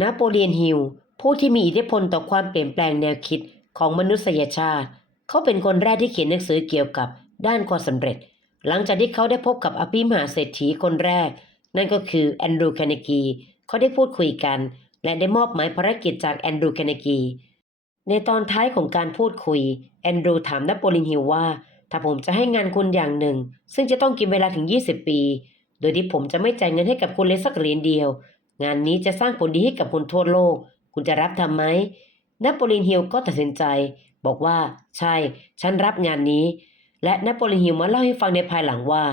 นโปเลียนฮิลผู้ที่มีอิทธิพลต่อความเปลี่ยนแปลงแนวคิดของมนุษยชาติ เขาเป็นคนแรกที่เขียนหนังสือเกี่ยวกับด้านความสำเร็จ หลังจากที่เขาได้พบกับอภิมหาเศรษฐีคนแรก นั่นก็คือแอนดรูว์แคนเนกีเขาได้พูดคุยกัน และได้มอบหมายภารกิจจากแอนดรูว์แคนเนกีในตอนท้ายของการพูดคุย แอนดรูว์ถามนโปเลียนฮิลว่า ถ้าผมจะให้งานคุณอย่างหนึ่ง ซึ่งจะต้องกินเวลาถึง 20 ปี โดยที่ผมจะไม่จ่ายเงินให้กับคุณเลยสักเหรียญเดียว งานนี้จะสร้างผลดีให้กับคนทั่วโลก คุณจะรับทำไหมนโปเลียนฮิลก็ตัดสินใจ บอกว่า ใช่ ฉันรับงานนี้ และนโปเลียนฮิลมาเล่าให้ฟังในภายหลังว่า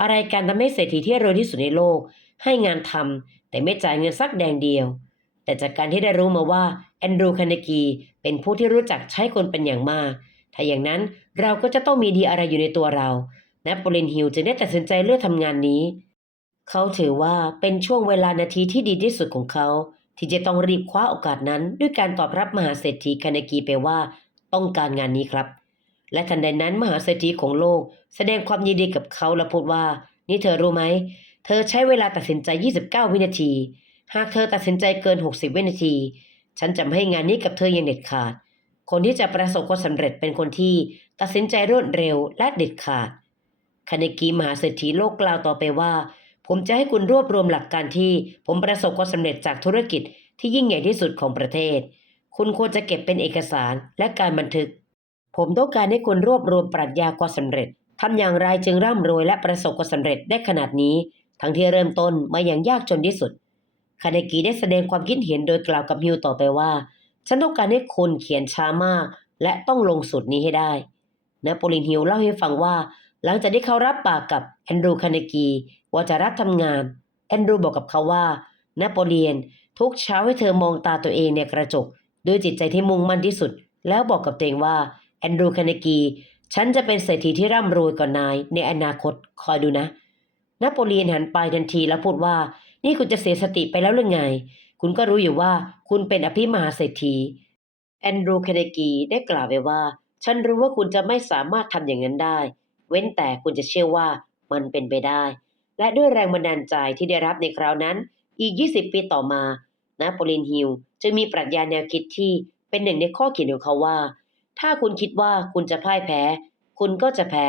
อะไรการทำให้เศรษฐีที่รวยที่สุดในโลก ให้งานทำแต่ไม่จ่ายเงินสักแดงเดียว แต่จากการที่ได้รู้มาว่าแอนดรูคาร์เนกีเป็นผู้ที่รู้จักใช้คนเป็นอย่างมาก ถ้าอย่างนั้นเราก็จะต้องมีดีอะไรอยู่ในตัวเรานโปเลียนฮิลจึงได้ตัดสินใจเลือกทำงานนี้ เขาถือว่าเป็นช่วงเวลานาทีที่ดีที่สุดของเขา ที่จะต้องรีบคว้าโอกาสนั้น ด้วยการตอบรับมหาเศรษฐีคาร์เนกีไปว่าต้องการงานนี้ครับ และทันใดนั้นมหาเศรษฐีของโลก แสดงความยินดีกับเขาและพูดว่า นี่เธอรู้ไหม เธอใช้เวลาตัดสินใจ 29 วินาที หากเธอตัดสินใจเกิน 60 วินาที ฉันจะไม่ให้งานนี้กับเธออย่างเด็ดขาด คนที่จะประสบความสำเร็จเป็นคนที่ตัดสินใจรวดเร็วและเด็ดขาดคาเนกีมหาเศรษฐีโลกกล่าวต่อไปว่า ผมจะให้คุณรวบรวมหลักการที่ผมประสบความสำเร็จจากธุรกิจที่ยิ่งใหญ่ที่สุดของประเทศ คุณควรจะเก็บเป็นเอกสารและการบันทึก ผมต้องการให้คุณรวบรวมปรัชญาความสำเร็จทำอย่างไรจึงร่ำรวยและประสบความสำเร็จได้ขนาดนี้ ทั้งที่เริ่มต้นมาอย่างยากจนที่สุด คาเนกีได้แสดงความคิดเห็นโดยกล่าวกับฮิวต่อไปว่า ฉันต้องการให้คุณเขียนช้ามาก และต้องลงสูตรนี้ให้ได้นโปลียนฮิลเล่าให้ฟังว่า หลังจากที่เขารับปากกับแอนดรูคาเนกีว่าจะรับทำงาน แอนดรูบอกกับเขาว่า นโปเลียนทุกเช้าให้เธอมองตาตัวเองในกระจก ด้วยจิตใจที่มุ่งมั่นที่สุด แล้วบอกกับตัวเองว่าแอนดรูคาเนกีฉันจะเป็นเศรษฐีที่ร่ำรวยกว่านาย ในอนาคตคอยดูนะนโปเลียนหันไปทันทีแล้วพูดว่า นี่คุณจะเสียสติไปแล้วหรือไง คุณก็รู้อยู่ว่าคุณเป็นอภิมหาเศรษฐีแอนดรูคาเนกีได้กล่าวไว้ว่า ฉันรู้ว่าคุณจะไม่สามารถทำอย่างนั้นได้ เว้นแต่คุณจะเชื่อว่ามันเป็นไปได้ และด้วยแรงบันดาลใจที่ได้รับในคราวนั้น อีก 20 ปีต่อมานาโปลียนฮิลจึงมีปรัชญาแนวคิดที่เป็นหนึ่งในข้อเขียนของเขาว่า ถ้าคุณคิดว่าคุณจะพ่ายแพ้ คุณก็จะแพ้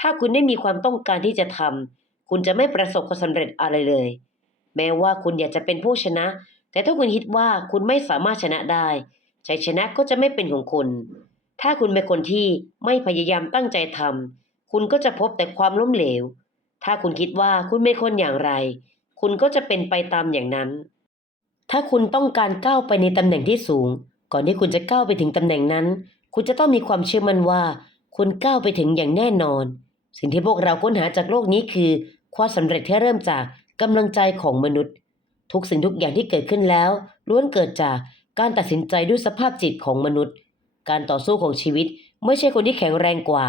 ถ้าคุณไม่มีความต้องการที่จะทำคุณจะไม่ประสบความสำเร็จอะไรเลย แม้ว่าคุณอยากจะเป็นผู้ชนะ แต่ถ้าคุณคิดว่าคุณไม่สามารถชนะได้ชัยชนะก็จะไม่เป็นของคุณ ถ้าคุณเป็นคนที่ไม่พยายามตั้งใจทำ คุณก็จะพบแต่ความล้มเหลว ถ้าคุณคิดว่าคุณเป็นคนอย่างไร คุณก็จะเป็นไปตามอย่างนั้น ถ้าคุณต้องการก้าวไปในตำแหน่งที่สูง ก่อนที่คุณจะก้าวไปถึงตำแหน่งนั้น คุณจะต้องมีความเชื่อมั่นว่า คุณก้าวไปถึงอย่างแน่นอน สิ่งที่พวกเราค้นหาจากโลกนี้คือ ความสำเร็จที่เริ่มจากกำลังใจของมนุษย์ ทุกสิ่งทุกอย่างที่เกิดขึ้นแล้ว ล้วนเกิดจากการตัดสินใจด้วยสภาพจิตของมนุษย์ การต่อสู้ของชีวิตไม่ใช่คนที่แข็งแรงกว่า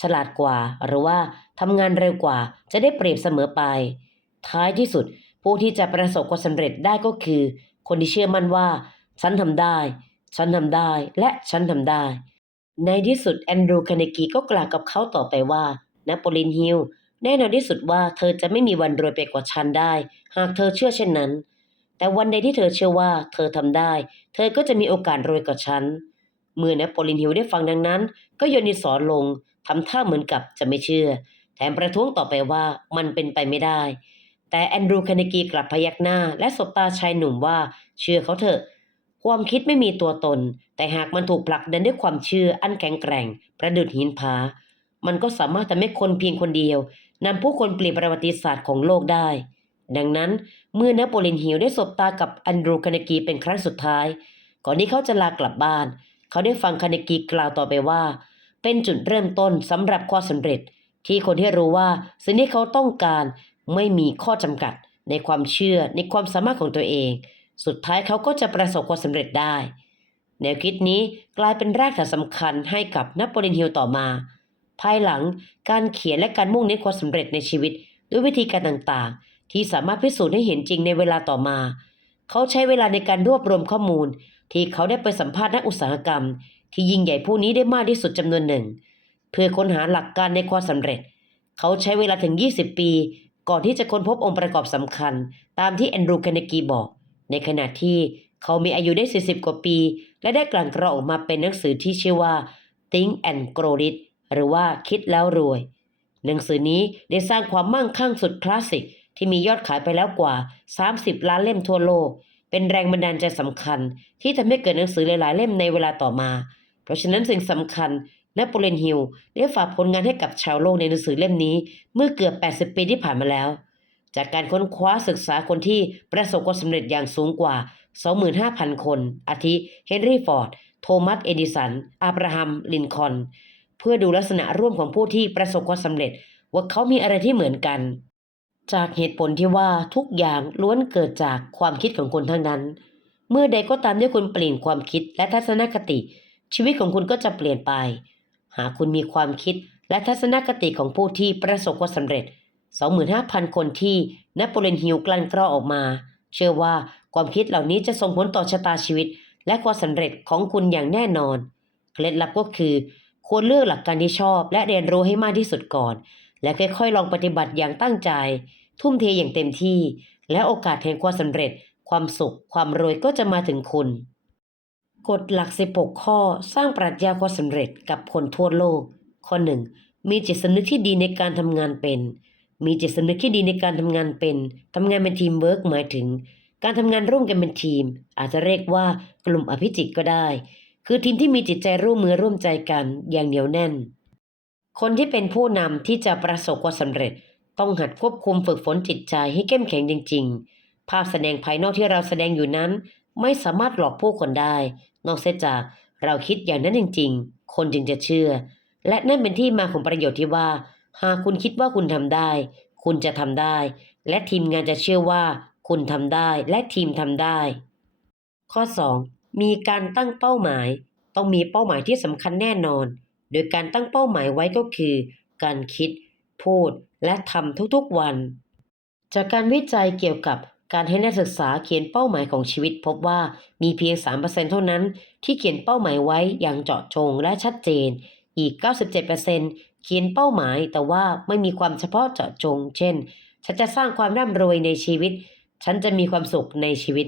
ฉลาดกว่า หรือว่าทำงานเร็วกว่า จะได้เปรียบเสมอไป ท้ายที่สุด ผู้ที่จะประสบความสำเร็จได้ก็คือ คนที่เชื่อมั่นว่า ฉันทำได้ ฉันทำได้ และฉันทำได้ ในที่สุดแอนดรูว์คาเนกีก็กล่าวกับเขาต่อไปว่านโปลียนฮิลแน่นอนที่สุดว่าเธอจะไม่มีวันรวยไปกว่าฉันได้ หากเธอเชื่อเช่นนั้น แต่วันใดที่เธอเชื่อว่าเธอทำได้ เธอก็จะมีโอกาสรวยกว่าฉัน เมื่อนโปลียนฮิลได้ฟังดังนั้น ก็โยนดินสอลง ทำท่าเหมือนกับจะไม่เชื่อ แถมประท้วงต่อไปว่ามันเป็นไปไม่ได้ แต่แอนดรูว์คาร์เนกีกลับพยักหน้า และสบตาชายหนุ่มว่าเชื่อเขาเถอะ ความคิดไม่มีตัวตน แต่หากมันถูกผลักดันด้วยความเชื่ออันแข็งแกร่ง ประดุดหินผา มันก็สามารถทำให้คนเพียงคนเดียวนำผู้คนเปลี่ยนประวัติศาสตร์ของโลกได้ ดังนั้นเมื่อนโปเลียนฮิลได้สบตากับแอนดรูว์คาร์เนกีเป็นครั้งสุดท้าย ก่อนที่เขาจะลากลับบ้าน เขาได้ฟังคาร์เนกีกล่าวต่อไปว่า เป็นจุดเริ่มต้นสำหรับความสำเร็จ ที่คนที่รู้ว่าสิ่งที่เขาต้องการไม่มีข้อจำกัดในความเชื่อในความสามารถของตัวเอง สุดท้ายเขาก็จะประสบความสำเร็จได้ แนวคิดนี้กลายเป็นรากฐานสำคัญให้กับนโปเลียนฮิลต่อมา ภายหลังการเขียนและการมุ่งเน้นความสำเร็จในชีวิต ด้วยวิธีการต่างๆ ที่สามารถพิสูจน์ให้เห็นจริงในเวลาต่อมา เขาใช้เวลาในการรวบรวมข้อมูล ที่เขาได้ไปสัมภาษณ์นักอุตสาหกรรม ที่ยิ่งใหญ่ผู้นี้ได้มากที่สุดจำนวนหนึ่ง เพื่อค้นหาหลักการในความสำเร็จ เขาใช้เวลาถึง 20 ปี ก่อนที่จะค้นพบองค์ประกอบสำคัญ ตามที่แอนดรูคาร์เนกีบอก ในขณะที่เขามีอายุได้ 40 กว่าปี และได้กลั่นกรองออกมาเป็นหนังสือที่ชื่อว่า Think and Grow Rich หรือว่าคิดแล้วรวย หนังสือนี้ได้สร้างความมั่งคั่งสุดคลาสสิกที่มียอดขายไปแล้วกว่า 30 ล้านเล่มทั่วโลก เป็นแรงบันดาลใจสำคัญ ที่ทำให้เกิดหนังสือหลายๆ เล่มในเวลาต่อมา เพราะฉะนั้นสิ่งสำคัญนโปเลียนฮิลได้ฝากผลงานให้กับชาวโลกในหนังสือเล่มนี้ เมื่อเกือบ 80 ปีที่ผ่านมาแล้ว จากการค้นคว้าศึกษาคนที่ประสบความสำเร็จอย่างสูงกว่า 25,000 คน อาทิ เฮนรี่ฟอร์ด โทมัส เอดิสัน อับราฮัม ลินคอน เพื่อดูลักษณะร่วมของผู้ที่ประสบความสำเร็จ ว่าเขามีอะไรที่เหมือนกัน จากเหตุผลที่ว่าทุกอย่างล้วนเกิดจากความคิดของคนทั้งนั้น เมื่อใดก็ตามที่คุณเปลี่ยนความคิดและทัศนคติ ชีวิตของคุณก็จะเปลี่ยนไป หากคุณมีความคิดและทัศนคติของผู้ที่ประสบความสำเร็จ 25,000 คนที่นโปเลียนฮิลกลั่นกรอออกมา เชื่อว่าความคิดเหล่านี้จะส่งผลต่อชะตาชีวิต และความสำเร็จของคุณอย่างแน่นอน เคล็ดลับก็คือ ควรเลือกหลักการที่ชอบและเรียนรู้ให้มากที่สุดก่อน และค่อยๆ ลองปฏิบัติอย่างตั้งใจ ทุ่มเทอย่างเต็มที่ และโอกาสแห่งความสำเร็จ ความสุข ความรวยก็จะมาถึงคุณ กฎหลัก 16 ข้อสร้างปรัชญาความสำเร็จกับคนทั่วโลก ข้อ 1. มีจิตสำนึกที่ดีในการทำงานเป็น มีจิตสำนึกที่ดีในการทำงานเป็นทำงานเป็นทีมเวิร์กหมายถึง การทำงานร่วมกันเป็นทีม อาจจะเรียกว่ากลุ่มอภิจิตก็ได้ คือทีมที่มีจิตใจร่วมมือร่วมใจกันอย่างเหนียวแน่น คนที่เป็นผู้นำที่จะประสบความสำเร็จ ต้องหัดควบคุมฝึกฝนจิตใจให้เข้มแข็งจริง ๆ ภาพแสดงภายนอกที่เราแสดงอยู่นั้น ไม่สามารถหลอกผู้คนได้ นอกเสียจากเราคิดอย่างนั้นจริง ๆ คนจึงจะเชื่อ และนั่นเป็นที่มาของประโยชน์ที่ว่า หากคุณคิดว่าคุณทำได้ คุณจะทำได้ และทีมงานจะเชื่อว่า คุณทำได้และทีมทำได้ ข้อ 2. มีการตั้งเป้าหมาย ต้องมีเป้าหมายที่สำคัญแน่นอน โดยการตั้งเป้าหมายไว้ก็คือ การคิด พูด และทำทุกๆวัน จากการวิจัยเกี่ยวกับการให้นักศึกษาเขียนเป้าหมายของชีวิต พบว่ามีเพียง 3%เท่านั้น ที่เขียนเป้าหมายไว้อย่างเจาะจงและชัดเจน อีก 97%เขียนเป้าหมายแต่ว่าไม่มีความเฉพาะเจาะจง เช่น ฉันจะสร้างความร่ำรวยในชีวิต ฉันจะมีความสุขในชีวิต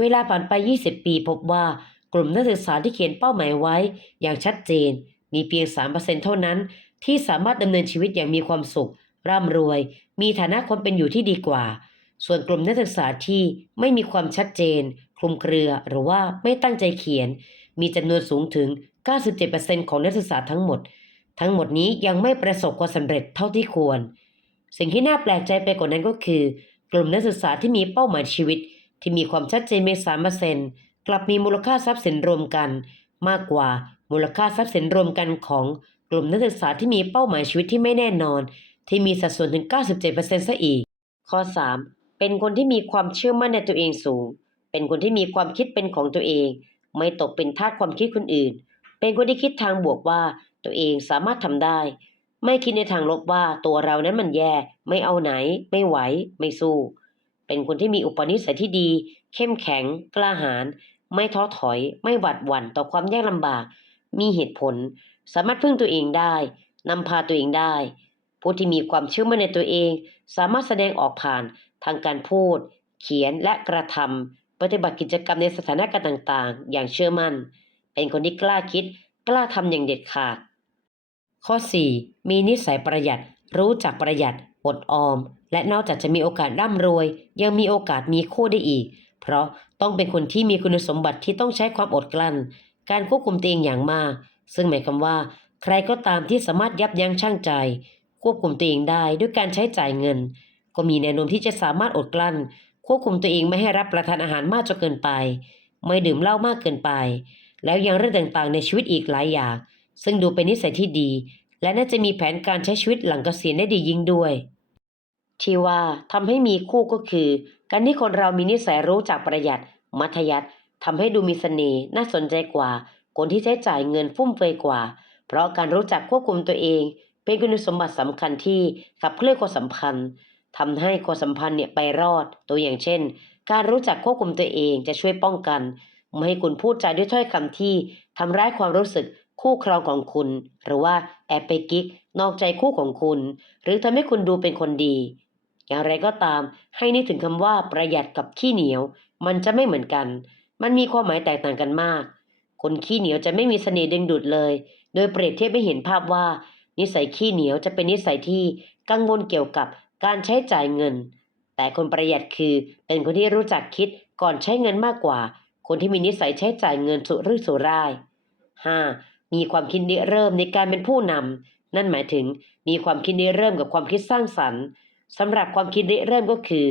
เวลาผ่านไป 20 ปี พบว่ากลุ่มนักศึกษาที่เขียนเป้าหมายไว้อย่างชัดเจน มีเพียง 3%เท่านั้น ที่สามารถดำเนินชีวิตอย่างมีความสุข ร่ำรวย มีฐานะความเป็นอยู่ที่ดีกว่า ส่วนกลุ่มนักศึกษาที่ไม่มีความชัดเจน คลุมเครือ หรือว่าไม่ตั้งใจเขียน มีจำนวนสูงถึง 97%ของนักศึกษาทั้งหมด ทั้งหมดนี้ยังไม่ประสบความสำเร็จเท่าที่ควร สิ่งที่น่าแปลกใจไปกว่านั้นก็คือ กลุ่มนักศึกษาที่มีเป้าหมายชีวิต ที่มีความชัดเจนเพียง3%กลับมีมูลค่าทรัพย์สินรวมกันมากกว่า มูลค่าทรัพย์สินรวมกันของกลุ่มนักศึกษาที่มีเป้าหมายชีวิตที่ไม่แน่นอน ที่มีสัดส่วนถึง 97%ซะอีก ข้อ 3. เป็นคนที่มีความเชื่อมั่นในตัวเองสูง เป็นคนที่มีความคิดเป็นของตัวเอง ไม่ตกเป็นทาสความคิดคนอื่น เป็นคนที่คิดทางบวกว่าตัวเองสามารถทำได้ ไม่คิดในทางลบว่าตัวเรานั้นมันแย่ ไม่เอาไหน ไม่ไหว ไม่สู้ เป็นคนที่มีอุปนิสัยที่ดี เข้มแข็ง กล้าหาญ ไม่ท้อถอย ไม่หวาดหวั่นต่อความยากลำบาก มีเหตุผล สามารถพึ่งตัวเองได้นำพาตัวเองได้ ผู้ที่มีความเชื่อมั่นในตัวเอง สามารถแสดงออกผ่านทางการพูด เขียนและกระทำปฏิบัติกิจกรรมในสถานการณ์ต่าง ๆ อย่างเชื่อมั่น เป็นคนที่กล้าคิด กล้าทำอย่างเด็ดขาด ข้อ 4. มีนิสัยประหยัด รู้จักประหยัด อดออม และนอกจากจะมีโอกาสร่ำรวย ยังมีโอกาสมีคู่ได้อีก เพราะต้องเป็นคนที่มีคุณสมบัติที่ต้องใช้ความอดกลั้น การควบคุมตัวเองอย่างมาก ซึ่งหมายความว่า ใครก็ตามที่สามารถยับยั้งชั่งใจ ควบคุมตัวเองได้ด้วยการใช้จ่ายเงิน ก็มีแนวโน้มที่จะสามารถอดกลั้น ควบคุมตัวเองไม่ให้รับประทานอาหารมากจนเกินไป ไม่ดื่มเหล้ามากเกินไป แล้วยังเรื่องต่างๆ ในชีวิตอีกหลายอย่าง ซึ่งดูเป็นนิสัยที่ดี และน่าจะมีแผนการใช้ชีวิตหลังเกษียณได้ดียิ่งด้วย ที่ว่าทำให้มีคู่ก็คือ การที่คนเรามีนิสัยรู้จักประหยัด มัธยัติ ทำให้ดูมีเสน่ห์น่าสนใจกว่า คนที่ใช้จ่ายเงินฟุ่มเฟือยกว่า เพราะการรู้จักควบคุมตัวเอง เป็นคุณสมบัติสำคัญที่ขับเคลื่อนความสัมพันธ์ทำให้ความสัมพันธ์เนี่ยไปรอด ตัวอย่างเช่น การรู้จักควบคุมตัวเองจะช่วยป้องกันไม่ให้คุณพูดจาด้วยถ้อยคำที่ทำร้ายความรู้สึกคู่ครองของคุณ หรือว่าแอบไปกิ๊ก นอกใจคู่ของคุณ หรือทำให้คุณดูเป็นคนดี อย่างไรก็ตาม ให้นึกถึงคำว่าประหยัดกับขี้เหนียว มันจะไม่เหมือนกัน มันมีความหมายแตกต่างกันมาก คนขี้เหนียวจะไม่มีเสน่ห์ดึงดูดเลย โดยเปรียบเทียบให้เห็นภาพว่า นิสัยขี้เหนียวจะเป็นนิสัยที่กังวลเกี่ยวกับการใช้จ่ายเงิน แต่คนประหยัดคือเป็นคนที่รู้จักคิดก่อนใช้เงินมากกว่า คนที่มีนิสัยใช้จ่ายเงินสุรุ่ยสุร่าย 5. มีความคิดริเริ่มในการเป็นผู้นำนั่นหมายถึงมีความคิดริเริ่มกับความคิดสร้างสรรค์สำหรับความคิดริเริ่มก็คือ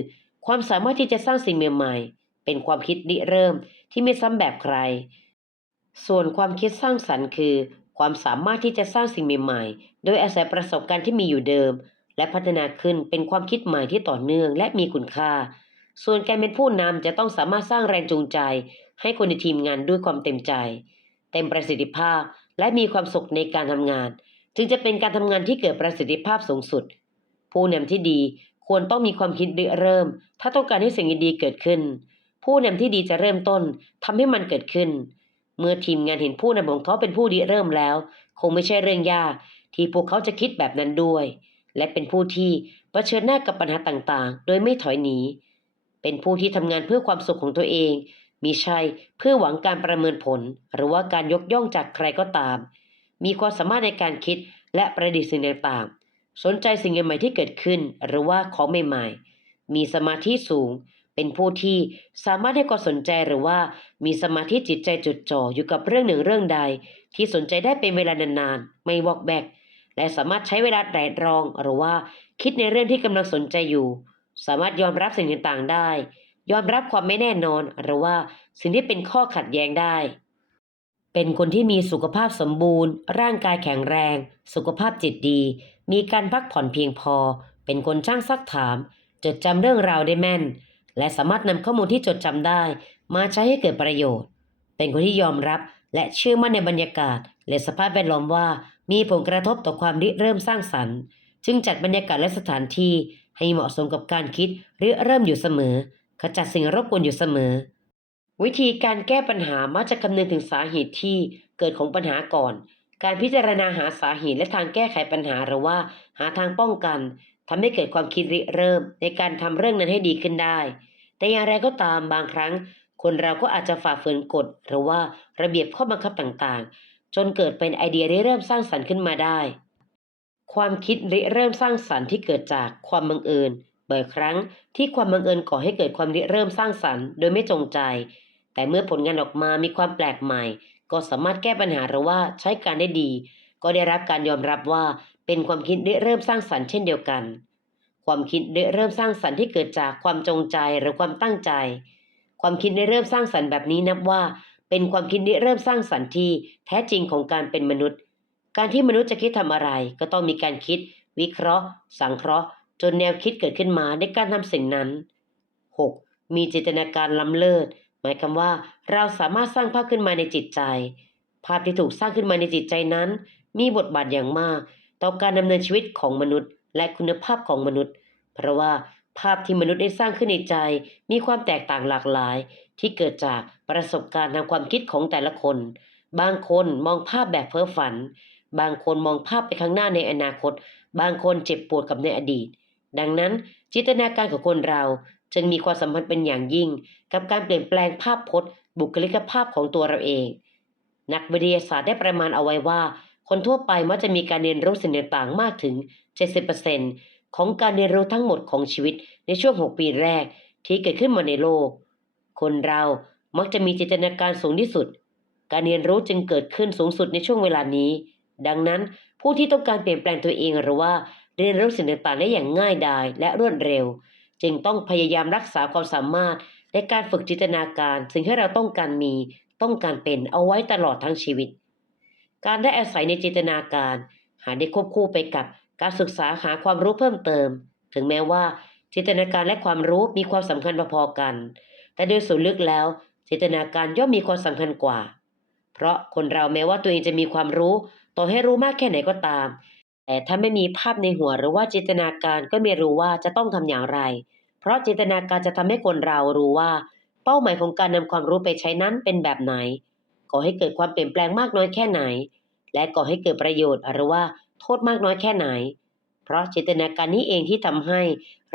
ความสามารถที่จะสร้างสิ่งใหม่ๆ เป็นความคิดริเริ่ม ที่ไม่ซ้ำแบบใคร ส่วนความคิดสร้างสรรค์คือ ความสามารถที่จะสร้างสิ่งใหม่ๆ โดยอาศัยประสบการณ์ที่มีอยู่เดิม และพัฒนาขึ้นเป็นความคิดใหม่ที่ต่อเนื่องและมีคุณค่า ส่วนการเป็นผู้นำจะต้องสามารถสร้างแรงจูงใจ ให้คนในทีมงานด้วยความเต็มใจ เต็มประสิทธิภาพและมีความสุขในการทำงาน จึงจะเป็นการทำงานที่เกิดประสิทธิภาพสูงสุด ผู้นำที่ดีควรต้องมีความคิดริเริ่ม ถ้าต้องการให้สิ่งดีๆเกิดขึ้น ผู้นำที่ดีจะเริ่มต้นทำให้มันเกิดขึ้น เมื่อทีมงานเห็นผู้นำของเขาเป็นผู้ริเริ่มแล้ว คงไม่ใช่เรื่องยากที่พวกเขาจะคิดแบบนั้นด้วย และเป็นผู้ที่เผชิญหน้ากับปัญหาต่างๆ โดยไม่ถอยหนี เป็นผู้ที่ทำงานเพื่อความสุขของตัวเองมิใช่เพื่อหวังการประเมินผล หรือว่าการยกย่องจากใครก็ตาม มีความสามารถในการคิดและประดิษฐ์สิ่งต่างๆ สนใจสิ่งใหม่ๆที่เกิดขึ้น หรือว่าของใหม่ๆ มีสมาธิสูง เป็นผู้ที่สามารถให้ความสนใจหรือว่ามีสมาธิจิตใจจดจ่ออยู่กับเรื่องหนึ่งเรื่องใด ที่สนใจได้เป็นเวลานานๆ ไม่วอกแบกและสามารถใช้เวลาไตร่ตรอง หรือว่าคิดในเรื่องที่กำลังสนใจอยู่ สามารถยอมรับสิ่งต่างๆได้ ยอมรับความไม่แน่นอน หรือว่าสิ่งที่เป็นข้อขัดแย้งได้ เป็นคนที่มีสุขภาพสมบูรณ์ ร่างกายแข็งแรง สุขภาพจิตดี มีการพักผ่อนเพียงพอ เป็นคนช่างซักถาม จดจำเรื่องราวได้แม่น และสามารถนำข้อมูลที่จดจำได้ มาใช้ให้เกิดประโยชน์ เป็นคนที่ยอมรับและเชื่อมั่นในบรรยากาศ และสภาพแวดล้อมว่า มีผลกระทบต่อความริเริ่มสร้างสรรค์ จึงจัดบรรยากาศและสถานที่ให้เหมาะสมกับการคิดริเริ่มอยู่เสมอ ขจัดสิ่งรบกวนอยู่เสมอ วิธีการแก้ปัญหามักจะคำนึงถึงสาเหตุที่เกิดของปัญหาก่อน การพิจารณาหาสาเหตุและทางแก้ไขปัญหาหรือว่า หาทางป้องกัน ทำให้เกิดความคิดริเริ่มในการทำเรื่องนั้นให้ดีขึ้นได้ แต่อย่างไรก็ตามบางครั้ง คนเราก็อาจจะฝ่าฝืนกฎ หรือว่าระเบียบข้อบังคับต่างๆ จนเกิดเป็นไอเดียริเริ่มสร้างสรรค์ขึ้นมาได้ ความคิดริเริ่มสร้างสรรค์ที่เกิดจากความบังเอิญบ่อยครั้งที่ความบังเอิญก่อให้เกิดความริเริ่มสร้างสรรค์โดยไม่จงใจ แต่เมื่อผลงานออกมามีความแปลกใหม่ ก็สามารถแก้ปัญหาหรือว่าใช้การได้ดี ก็ได้รับการยอมรับว่า เป็นความคิดริเริ่มสร้างสรรค์เช่นเดียวกัน ความคิดริเริ่มสร้างสรรค์ที่เกิดจากความจงใจหรือความตั้งใจ ความคิดริเริ่มสร้างสรรค์แบบนี้นับว่า เป็นความคิดริเริ่มสร้างสรรค์ที่แท้จริงของการเป็นมนุษย์ การที่มนุษย์จะคิดทำอะไร ก็ต้องมีการคิด วิเคราะห์ สังเคราะห์ จนแนวคิดเกิดขึ้นมาในการทำสิ่งนั้น 6. มีจินตนาการล้ำเลิศ หมายความว่าเราสามารถสร้างภาพขึ้นมาในจิตใจ ภาพที่ถูกสร้างขึ้นมาในจิตใจนั้น มีบทบาทอย่างมาก ต่อการดำเนินชีวิตของมนุษย์ และคุณภาพของมนุษย์ เพราะว่าภาพที่มนุษย์ได้สร้างขึ้นในใจ มีความแตกต่างหลากหลาย ที่เกิดจากประสบการณ์ทางความคิดของแต่ละคน บางคนมองภาพแบบเพ้อฝัน บางคนมองภาพไปข้างหน้าในอนาคต บางคนเจ็บปวดกับในอดีต ดังนั้น จินตนาการของคนเราจึงมีความสัมพันธ์เป็นอย่างยิ่ง กับการเปลี่ยนแปลงภาพพจน์ บุคลิกภาพของตัวเราเอง นักวิทยาศาสตร์ได้ประมาณเอาไว้ว่า คนทั่วไปมักจะมีการเรียนรู้สิ่งต่างๆมากถึง 70%ของการเรียนรู้ทั้งหมดของชีวิตในช่วง 6 ปีแรกที่เกิดขึ้นมาในโลก คนเรามักจะมีจินตนาการสูงที่สุด การเรียนรู้จึงเกิดขึ้นสูงสุดในช่วงเวลานี้ ดังนั้นผู้ที่ต้องการเปลี่ยนแปลงตัวเองหรือว่าเรียนรู้สิ่งต่างๆได้อย่างง่ายดายและรวดเร็ว จึงต้องพยายามรักษาความสามารถในการฝึกจินตนาการ สิ่งที่เราต้องการมีต้องการเป็นเอาไว้ตลอดทั้งชีวิต การได้อาศัยในจินตนาการ หาได้ควบคู่ไปกับการศึกษาหาความรู้เพิ่มเติม ถึงแม้ว่าจินตนาการและความรู้มีความสำคัญพอๆกัน แต่โดยส่วนลึกแล้ว จินตนาการย่อมมีความสำคัญกว่า เพราะคนเราแม้ว่าตัวเองจะมีความรู้ ต่อให้รู้มากแค่ไหนก็ตาม แต่ถ้าไม่มีภาพในหัวหรือว่าจินตนาการก็ไม่รู้ว่าจะต้องทำอย่างไร เพราะจินตนาการจะทำให้คนเรารู้ว่า เป้าหมายของการนำความรู้ไปใช้นั้นเป็นแบบไหน ก่อให้เกิดความเปลี่ยนแปลงมากน้อยแค่ไหน และก่อให้เกิดประโยชน์หรือว่าโทษมากน้อยแค่ไหน เพราะจินตนาการนี้เองที่ทำให้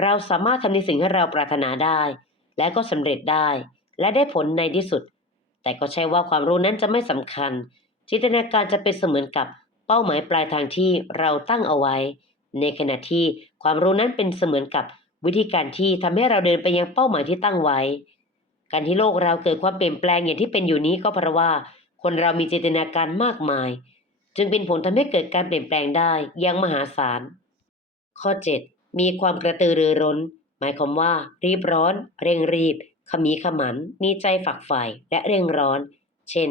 เราสามารถทำในสิ่งที่เราปรารถนาได้ และก็สำเร็จได้ และได้ผลในที่สุด แต่ก็ใช่ว่าความรู้นั้นจะไม่สำคัญ จินตนาการจะเป็นเสมือนกับเป้าหมายปลายทางที่เราตั้งเอาไว้ ในขณะที่ความรู้นั้นเป็นเสมือนกับวิธีการที่ทำให้เราเดินไปยังเป้าหมายที่ตั้งไว้ การที่โลกเราเกิดความเปลี่ยนแปลงอย่างที่เป็นอยู่นี้ก็เพราะว่าคนเรามีจินตนาการมากมาย จึงเป็นผลทำให้เกิดการเปลี่ยนแปลงได้อย่างมหาศาล ข้อ 7 มีความกระตือรือร้น หมายความว่า รีบร้อน เร่งรีบ ขมีขมัน มีใจฝักใฝ่และเร่งร้อน เช่น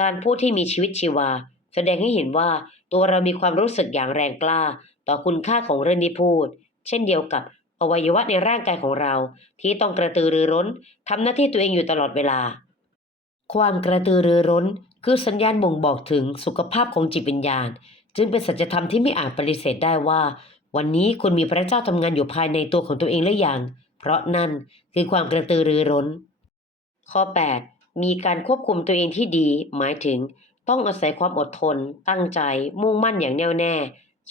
การพูดที่มีชีวิตชีวา แสดงให้เห็นว่าตัวเรามีความรู้สึกอย่างแรงกล้า ต่อคุณค่าของเรื่องที่พูด เช่นเดียวกับ อวัยวะในร่างกายของเรา ที่ต้องกระตือรือร้นทำหน้าที่ตัวเองอยู่ตลอดเวลา ความกระตือรือร้น คือสัญญาณบ่งบอกถึงสุขภาพของจิตวิญญาณ จึงเป็นสัจธรรมที่ไม่อาจปฏิเสธได้ว่า วันนี้คุณมีพระเจ้าทำงานอยู่ภายในตัวของตัวเองหรือยัง เพราะนั่นคือความกระตือรือร้น ข้อ 8 มีการควบคุมตัวเองที่ดี หมายถึง ต้องอาศัยความอดทน ตั้งใจ มุ่งมั่นอย่างแน่วแน่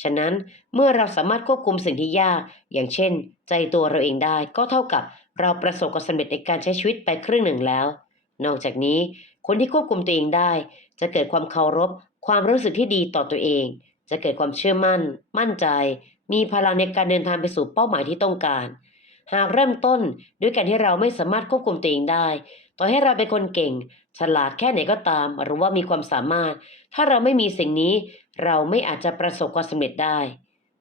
ฉะนั้นเมื่อเราสามารถควบคุมสิ่งที่ยาก อย่างเช่น ใจตัวเราเองได้ก็เท่ากับเราประสบความสำเร็จในการใช้ชีวิตไปครึ่งหนึ่งแล้ว นอกจากนี้ คนที่ควบคุมตัวเองได้ จะเกิดความเคารพ ความรู้สึกที่ดีต่อตัวเอง จะเกิดความเชื่อมั่น มั่นใจ มีพลังในการเดินทางไปสู่เป้าหมายที่ต้องการ หากเริ่มต้นด้วยการที่เราไม่สามารถควบคุมตัวเองได้ ต่อให้เราเป็นคนเก่ง ฉลาดแค่ไหนก็ตาม หรือว่ามีความสามารถ ถ้าเราไม่มีสิ่งนี้ เราไม่อาจจะประสบความสำเร็จได้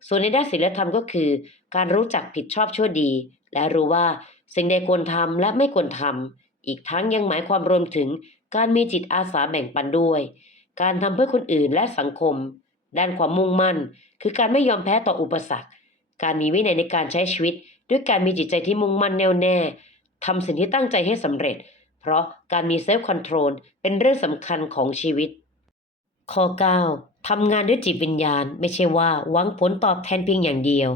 ส่วนในด้านศีลธรรมก็คือ การรู้จักผิดชอบชั่วดี และรู้ว่าสิ่งใดควรทำและไม่ควรทำอีกทั้งยังหมายความรวมถึงการมีจิตอาสาแบ่งปันด้วย การทำเพื่อคนอื่นและสังคม ด้านความมุ่งมั่น คือการไม่ยอมแพ้ต่ออุปสรรค การมีวินัยในการใช้ชีวิต ด้วยการมีจิตใจที่มุ่งมั่นแน่วแน่ทำสิ่งที่ตั้งใจให้สำเร็จ เพราะการมีเซลฟ์คอนโทรลเป็นเรื่องสำคัญของชีวิต ข้อ 9 ทำงานด้วยจิตวิญญาณ ไม่ใช่ว่าหวังผลตอบแทนเพียงอย่างเดียว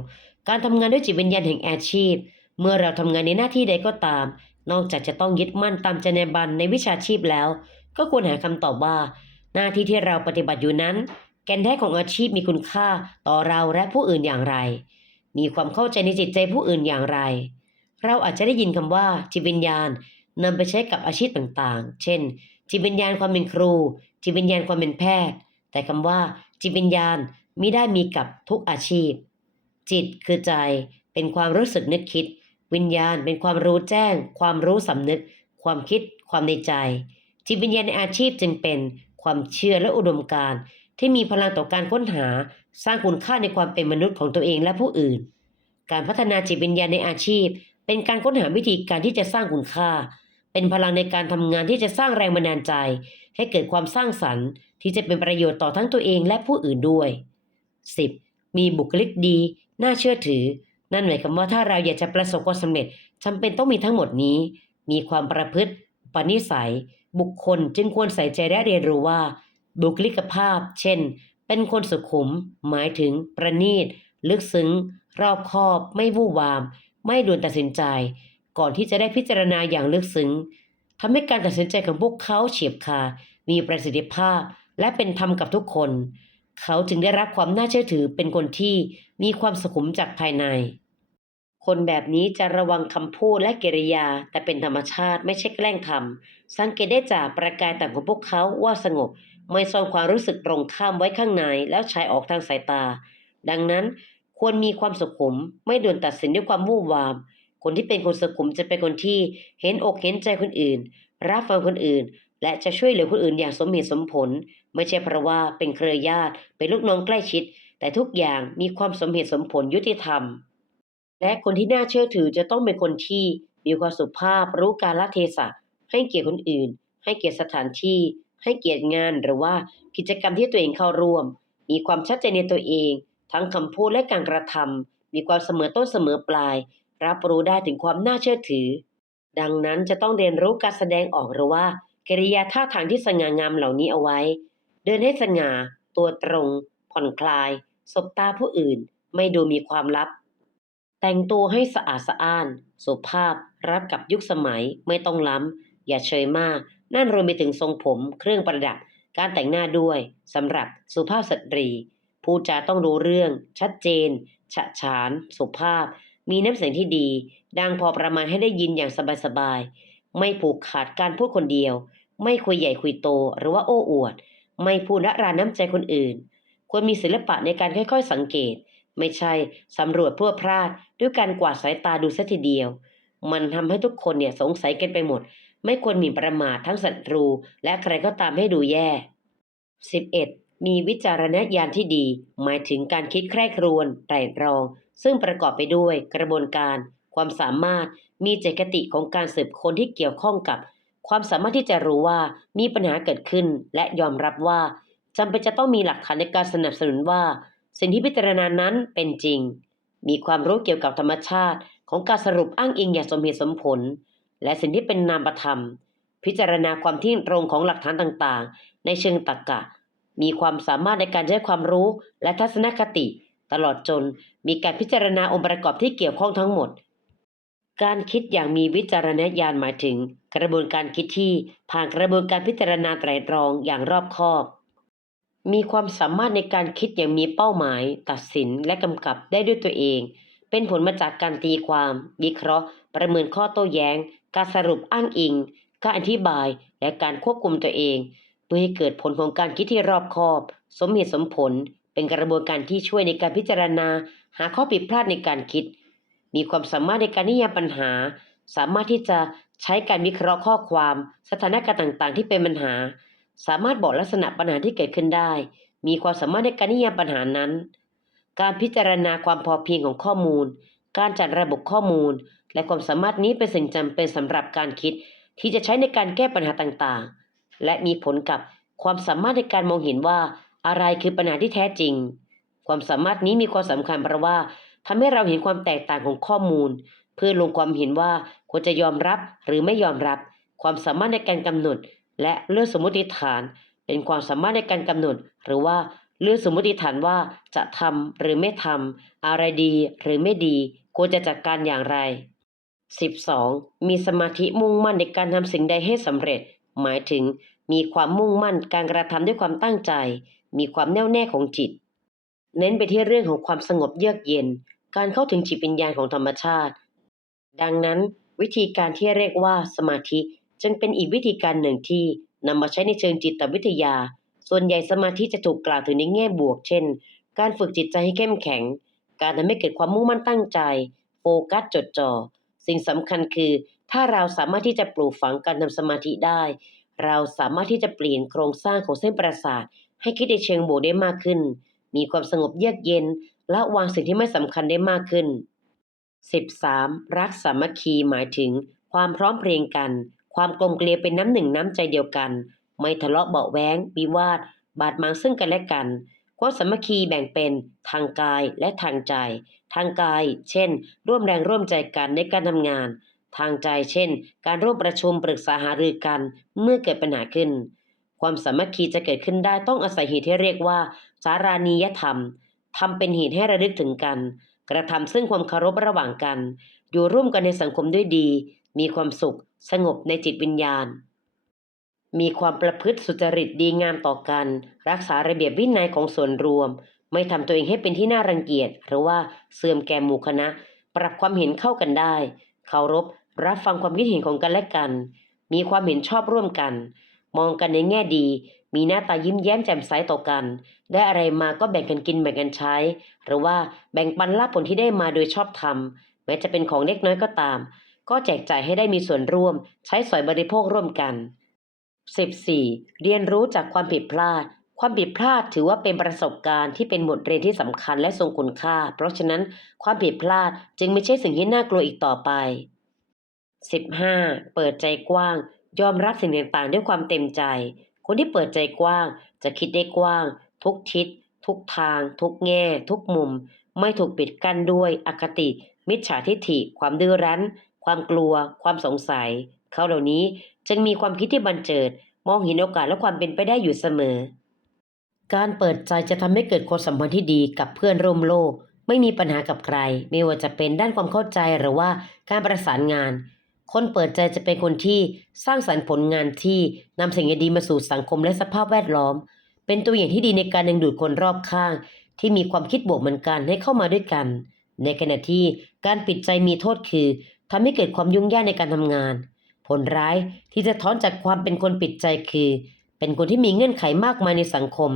การทำงานด้วยจิตวิญญาณแห่งอาชีพ เมื่อเราทำงานในหน้าที่ใดก็ตาม นอกจากจะต้องยึดมั่นตามจรรยาบรรณในวิชาชีพแล้ว ก็ควรหาคำตอบว่า หน้าที่ที่เราปฏิบัติอยู่นั้น แกนแท้ของอาชีพมีคุณค่าต่อเราและผู้อื่นอย่างไร มีความเข้าใจในจิตใจผู้อื่นอย่างไร เราอาจจะได้ยินคำว่า จิตวิญญาณนำไปใช้กับอาชีพต่างๆ เช่น จิตวิญญาณความเป็นครู จิตวิญญาณความเป็นแพทย์ แต่คำว่า จิตวิญญาณมิได้มีกับทุกอาชีพ จิตคือใจเป็นความรู้สึกนึกคิด วิญญาณเป็นความรู้แจ้ง ความรู้สำนึก ความคิด ความในใจ จิตวิญญาณในอาชีพจึงเป็นความเชื่อและอุดมการณ์ที่มีพลังต่อการค้นหา สร้างคุณค่าในความเป็นมนุษย์ของตัวเองและผู้อื่น การพัฒนาจิตวิญญาณในอาชีพ เป็นการค้นหาวิธีการที่จะสร้างคุณค่า เป็นพลังในการทำงานที่จะสร้างแรงบันดาลใจ ให้เกิดความสร้างสรรค์ที่จะเป็นประโยชน์ต่อทั้งตัวเองและผู้อื่นด้วย 10. มีบุคลิกดี น่าเชื่อถือ นั่นหมายความว่าถ้าเราอยากจะประสบความสำเร็จจำเป็นต้องมีทั้งหมดนี้ มีความประพฤติ ปณิสัย บุคคลจึงควรใส่ใจและเรียนรู้ว่า บุคลิกภาพ เช่น เป็นคนสุขุม หมายถึง ประณีต ลึกซึ้ง รอบคอบ ไม่วู่วาม ไม่ด่วนตัดสินใจ ก่อนที่จะได้พิจารณาอย่างลึกซึ้งทำให้การตัดสินใจของพวกเขาเฉียบขาดมีประสิทธิภาพ และเป็นธรรมกับทุกคน เขาจึงได้รับความน่าเชื่อถือเป็นคนที่มีความสุขุมจากภายใน คนแบบนี้จะระวังคำพูดและกิริยาแต่เป็นธรรมชาติไม่ใช่แกล้งทำสังเกตได้จากประกายต่างของพวกเขาว่าสงบ ไม่ซ่อนความรู้สึกตรงข้ามไว้ข้างในแล้วฉายออกทางสายตา ดังนั้นควรมีความสุขุม ไม่ด่วนตัดสินด้วยความวู่วาม คนที่เป็นคนสุขุมจะเป็นคนที่เห็นอกเห็นใจคนอื่น รับฟังคนอื่น และจะช่วยเหลือคนอื่นอย่างสมเหตุสมผล ไม่ใช่เพราะว่าเป็นเครือญาติเป็นลูกน้องใกล้ชิด แต่ทุกอย่างมีความสมเหตุสมผลยุติธรรม และคนที่น่าเชื่อถือจะต้องเป็นคนที่มีความสุภาพรู้กาลเทศะ ให้เกียรติคนอื่น ให้เกียรติสถานที่ ให้เกียรติงานหรือว่ากิจกรรมที่ตัวเองเข้าร่วม มีความชัดเจนในตัวเอง ทั้งคำพูดและการกระทำมีความเสมอต้นเสมอปลาย รับรู้ได้ถึงความน่าเชื่อถือ ดังนั้นจะต้องเรียนรู้การแสดงออกหรือว่า กิริยาท่าทางที่สง่างามเหล่านี้เอาไว้ เดินให้สง่า ตัวตรง ผ่อนคลาย สบตาผู้อื่น ไม่ดูมีความลับ แต่งตัวให้สะอาดสะอ้าน สุภาพ รับกับยุคสมัย ไม่ต้องล้ำ อย่าเชยมาก นั่นรวมไปถึงทรงผม เครื่องประดับ การแต่งหน้าด้วยสำหรับสุภาพสตรีพูดจาต้องรู้เรื่อง ชัดเจน ฉะฉาน สุภาพ มีน้ำเสียงที่ดี ดังพอประมาณให้ได้ยินอย่างสบายๆ ไม่ผูกขาดการพูดคนเดียว ไม่คุยใหญ่คุยโต หรือว่าโอ้อวด ไม่พูดละราน้ำใจคนอื่น ควรมีศิลปะในการค่อยๆสังเกต ไม่ใช่สำรวจพรวดพลาดด้วยการกวาดสายตาดูซะทีเดียว มันทำให้ทุกคนเนี่ยสงสัยกันไปหมด ไม่ควรหมีประมาททั้งศัตรู และใครก็ตามให้ดูแย่ 11. มีวิจารณญาณที่ดี หมายถึงการคิดใคร่ครวญไตร่ตรอง ซึ่งประกอบไปด้วยกระบวนการ ความสามารถมีเจตคติของการสืบค้นที่เกี่ยวข้องกับ ความสามารถที่จะรู้ว่ามีปัญหาเกิดขึ้น และยอมรับว่าจำเป็นจะต้องมีหลักฐานในการสนับสนุนว่า สิ่งที่พิจารณานั้นเป็นจริง มีความรู้เกี่ยวกับธรรมชาติ ของการสรุปอ้างอิงอย่างสมเหตุสมผล และสิ่งที่เป็นนามธรรม พิจารณาความเที่ยงตรงของหลักฐานต่างๆ ในเชิงตรรกะมีความสามารถในการใช้ความรู้และทัศนคติ ตลอดจนมีการพิจารณาองค์ประกอบที่เกี่ยวข้องทั้งหมด การคิดอย่างมีวิจารณญาณหมายถึง กระบวนการคิดที่ผ่านกระบวนการพิจารณาไตรตรองอย่างรอบคอบ มีความสามารถในการคิดอย่างมีเป้าหมาย ตัดสินและกำกับได้ด้วยตัวเอง เป็นผลมาจากการตีความ วิเคราะห์ ประเมินข้อโต้แย้ง การสรุปอ้างอิง การอธิบาย และการควบคุมตัวเอง เพื่อให้เกิดผลของการคิดที่รอบคอบ สมเหตุสมผล เป็นกระบวนการที่ช่วยในการพิจารณา หาข้อผิดพลาดในการคิด มีความสามารถในการนิยามปัญหา สามารถที่จะใช้การวิเคราะห์ข้อความ สถานการณ์ต่างๆ ที่เป็นปัญหา สามารถบอกลักษณะปัญหาที่เกิดขึ้นได้ มีความสามารถในการนิยามปัญหานั้น การพิจารณาความพอเพียงของข้อมูล การจัดระบบข้อมูล และความสามารถนี้เป็นสิ่งจำเป็นสำหรับการคิด ที่จะใช้ในการแก้ปัญหาต่างๆ และมีผลกับความสามารถในการมองเห็นว่าอะไรคือปัญหาที่แท้จริง ความสามารถนี้มีความสำคัญเพราะว่า ทำให้เราเห็นความแตกต่างของข้อมูล เพื่อลงความเห็นว่าควรจะยอมรับหรือไม่ยอมรับ ความสามารถในการกำหนด และเลือกสมมติฐาน เป็นความสามารถในการกำหนด หรือว่าเลือกสมมติฐานว่าจะทำหรือไม่ทำอะไรดีหรือไม่ดี ควรจะจัดการอย่างไร 12. มีสมาธิมุ่งมั่นในการทำสิ่งใดให้สำเร็จ หมายถึง มีความมุ่งมั่นการกระทำด้วยความตั้งใจ มีความแน่วแน่ของจิต เน้นไปที่เรื่องของความสงบเยือกเย็น การเข้าถึงจิตวิญญาณของธรรมชาติ ดังนั้น วิธีการที่เรียกว่าสมาธิจึงเป็นอีกวิธีการหนึ่งที่นำมาใช้ในเชิงจิตวิทยา ส่วนใหญ่สมาธิจะถูกกล่าวถึงในแง่บวก เช่น การฝึกจิตใจให้เข้มแข็ง การทำให้เกิดความมุ่งมั่นตั้งใจ โฟกัสจดจ่อ สิ่งสำคัญคือ ถ้าเราสามารถที่จะปลูกฝังการทำสมาธิได้ เราสามารถที่จะเปลี่ยนโครงสร้างของเส้นประสาท ให้คิดในเชิงบวกได้มากขึ้น มีความสงบเยือกเย็น และวางสิ่งที่ไม่สำคัญได้มากขึ้น 13. รักสามัคคีหมายถึง ความพร้อมเพรียงกัน ความกลมเกลียวเป็นน้ำหนึ่งน้ำใจเดียวกัน ไม่ทะเลาะเบาแว้งวิวาท บาดหมางซึ่งกันและกันความสามัคคีแบ่งเป็นทางกายและทางใจ ทางกาย เช่น ร่วมแรงร่วมใจกันในการทำงาน ทางใจ เช่น การร่วมประชุมปรึกษาหารือกันเมื่อเกิดปัญหาขึ้น ความสามัคคีจะเกิดขึ้นได้ต้องอาศัยเหตุที่เรียกว่า สารานียธรรม ทำเป็นเหตุให้ระลึกถึงกัน กระทำซึ่งความเคารพระหว่างกัน อยู่ร่วมกันในสังคมด้วยดี มีความสุข สงบในจิตวิญญาณ มีความประพฤติสุจริตดีงามต่อกัน รักษาระเบียบวินัยของส่วนรวม ไม่ทำตัวเองให้เป็นที่น่ารังเกียจ หรือว่าเสื่อมแก่หมู่คณะ ปรับความเห็นเข้ากันได้เคารพรับฟังความคิดเห็นของกันและกัน มีความเห็นชอบร่วมกัน มองกันในแง่ดี มีหน้าตายิ้มแย้มแจ่มใสต่อกัน ได้อะไรมาก็แบ่งกันกินแบ่งกันใช้ หรือว่าแบ่งปันลาภผลที่ได้มาโดยชอบธรรมแม้จะเป็นของเล็กน้อยก็ตาม ก็แจกจ่ายให้ได้มีส่วนร่วม ใช้สอยบริโภคร่วมกัน 14. เรียนรู้จากความผิดพลาด ความผิดพลาดถือว่าเป็นประสบการณ์ที่เป็นบทเรียนที่สำคัญและทรงคุณค่า เพราะฉะนั้นความผิดพลาดจึงไม่ใช่สิ่งที่น่ากลัวอีกต่อไป 15. เปิดใจกว้าง ยอมรับสิ่งต่างๆ ด้วยความเต็มใจ คนที่เปิดใจกว้าง จะคิดได้กว้าง ทุกทิศ ทุกทาง ทุกแง่ ทุกมุม ไม่ถูกปิดกั้นด้วยอคติ มิจฉาทิฐิ ความดื้อรั้น ความกลัว ความสงสัย เขาเหล่านี้จึงมีความคิดที่บันเจิด มองเห็นโอกาสและความเป็นไปได้อยู่เสมอ การเปิดใจจะทำให้เกิดความสัมพันธ์ที่ดีกับเพื่อนร่วมโลก ไม่มีปัญหากับใคร ไม่ว่าจะเป็นด้านความเข้าใจหรือว่าการประสานงาน คนเปิดใจจะเป็นคนที่สร้างสรรค์ผลงานที่นำสิ่งดีมาสู่สังคมและสภาพแวดล้อม เป็นตัวอย่างที่ดีในการดึงดูดคนรอบข้าง ที่มีความคิดบวกเหมือนกันให้เข้ามาด้วยกัน ในขณะที่การปิดใจมีโทษคือทำให้เกิดความยุ่งยากในการทำงาน ผลร้ายที่จะท้อนจากความเป็นคนปิดใจคือ เป็นคนที่มีเงื่อนไขมากมายในสังคม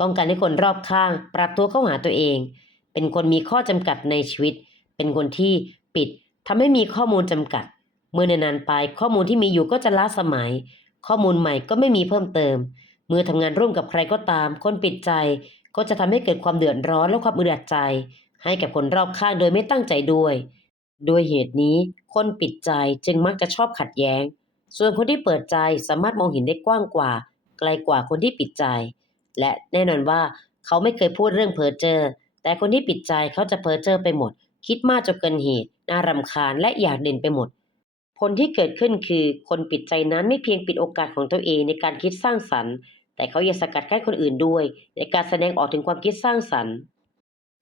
ต้องการให้คนรอบข้าง ปรับตัวเข้าหาตัวเอง เป็นคนมีข้อจำกัดในชีวิต เป็นคนที่ปิดทำให้มีข้อมูลจำกัด เมื่อนานๆไปข้อมูลที่มีอยู่ก็จะล้าสมัย ข้อมูลใหม่ก็ไม่มีเพิ่มเติม เมื่อทำงานร่วมกับใครก็ตาม คนปิดใจ ก็จะทำให้เกิดความเดือดร้อนและความอึดอัดใจ ให้กับคนรอบข้างโดยไม่ตั้งใจด้วยด้วยเหตุนี้ คนปิดใจจึงมักจะชอบขัดแย้ง ส่วนคนที่เปิดใจสามารถมองเห็นได้กว้างกว่า ไกลกว่าคนที่ปิดใจ และแน่นอนว่าเขาไม่เคยพูดเรื่องเพ้อเจ้อแต่คนที่ปิดใจเขาจะเพ้อเจ้อไปหมด คิดมากจนเกินเหตุน่ารำคาญและอยากเด่นไปหมด ผลที่เกิดขึ้นคือคนปิดใจนั้นไม่เพียงปิดโอกาสของตัวเองในการคิดสร้างสรรค์ แต่เขายังสกัดกั้นคนอื่นด้วย ในการแสดงออกถึงความคิดสร้างสรรค์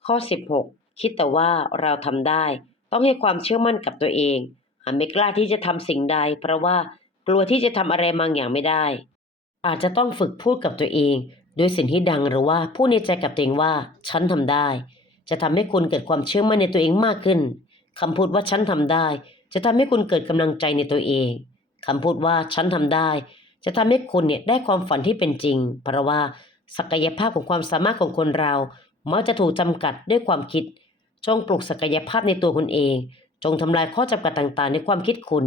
ข้อ 16 คิดแต่ว่าเราทำได้ ต้องให้ความเชื่อมั่นกับตัวเองหากไม่กล้าที่จะทำสิ่งใด เพราะว่ากลัวที่จะทำอะไรบางอย่างไม่ได้ อาจจะต้องฝึกพูดกับตัวเองด้วยสิ่งที่ดังหรือว่าพูดในใจกับตัวเองว่า ฉันทำได้ จะทำให้คุณเกิดความเชื่อมั่นในตัวเองมากขึ้นคำพูดว่าฉันทำได้ จะทำให้คุณเกิดกำลังใจในตัวเองคำพูดว่าฉันทำได้ จะทำให้คุณเนี่ยได้ความฝันที่เป็นจริง เพราะว่าศักยภาพของความสามารถของคนเรามักจะถูกจำกัดด้วยความคิด จงปลุกศักยภาพในตัวคุณเอง จงทำลายข้อจำกัดต่างๆ ในความคิดคุณ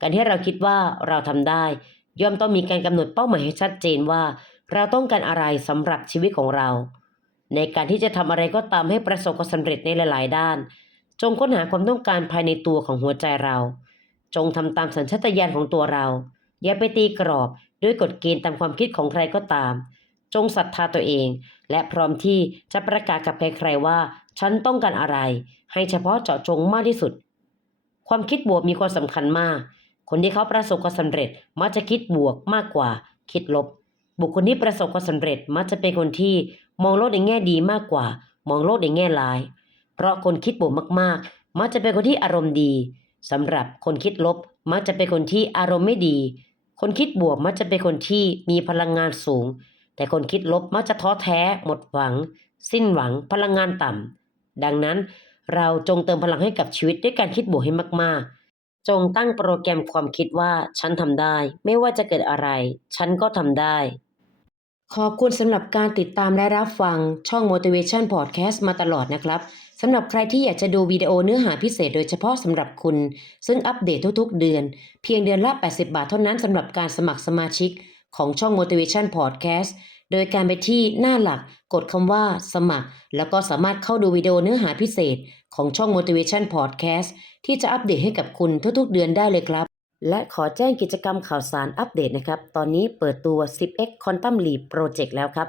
การที่เราคิดว่าเราทำได้ ย่อมต้องมีการกำหนดเป้าหมายให้ชัดเจนว่า เราต้องการอะไรสำหรับชีวิตของเรา ในการที่จะทำอะไรก็ตามให้ประสบความสำเร็จในหลาย ๆ ด้าน จงค้นหาความต้องการภายในตัวของหัวใจเรา จงทำตามสัญชาตญาณของตัวเรา อย่าไปตีกรอบด้วยกฎเกณฑ์ตามความคิดของใครก็ตาม จงศรัทธาตัวเอง และพร้อมที่จะประกาศกับใครๆว่า ฉันต้องการอะไร ให้เฉพาะเจาะจงมากที่สุด ความคิดบวกมีความสำคัญมาก คนที่เขาประสบความสำเร็จมักจะคิดบวกมากกว่า คิดลบ บุคคลที่ประสบความสำเร็จมักจะเป็นคนที่มองโลกในแง่ดีมากกว่า มองโลกในแง่ร้าย ราะคนคิดบวกมากๆ มักจะเป็นคนที่อารมณ์ดีสำหรับคนคิดลบมักจะเป็นคนที่อารมณ์ไม่ดี คนคิดบวกมักจะเป็นคนที่มีพลังงานสูง แต่คนคิดลบมักจะท้อแท้ หมดหวัง สิ้นหวังพลังงานต่ำดังนั้นเราจงเติมพลังให้กับชีวิตด้วยการคิดบวกให้มากๆ จงตั้งโปรแกรมความคิดว่าฉันทำได้ ไม่ว่าจะเกิดอะไร ฉันก็ทำได้ ขอบคุณสำหรับการติดตามและรับฟังช่อง Motivation Podcast มาตลอดนะครับ สำหรับใครที่อยากจะดูวิดีโอเนื้อหาพิเศษโดยเฉพาะสำหรับคุณ ซึ่งอัปเดตทุกๆ เดือน เพียงเดือนละ 80 บาทเท่านั้นสำหรับการสมัครสมาชิกของช่อง Motivation Podcast โดยการไปที่หน้าหลักกดคำว่าสมัคร แล้วก็สามารถเข้าดูวิดีโอเนื้อหาพิเศษของช่อง Motivation Podcast ที่จะอัปเดตให้กับคุณทุกๆ เดือนได้เลยครับ และขอแจ้งกิจกรรมข่าวสารอัปเดตนะครับ ตอนนี้เปิดตัว 10x Quantum Leap Project แล้วครับ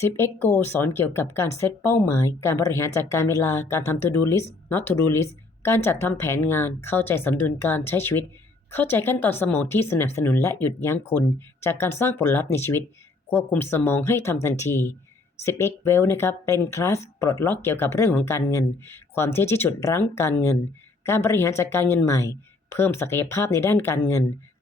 10x Go สอนเกี่ยวกับการเซตเป้าหมาย การบริหารจัดการเวลา การทำ to do list not to do list การจัดทำแผนงาน เข้าใจสมดุลการใช้ชีวิต เข้าใจขั้นตอนสมองที่สนับสนุนและหยุดยั้งคุณจากการสร้างผลลัพธ์ในชีวิต ควบคุมสมองให้ทำทันที 10x Well นะครับเป็นคลาสปลดล็อกเกี่ยวกับเรื่องของการเงิน ความเชื่อที่ฉุดรั้งการเงิน การบริหารจัดการเงินใหม่ เพิ่มศักยภาพในด้านการเงิน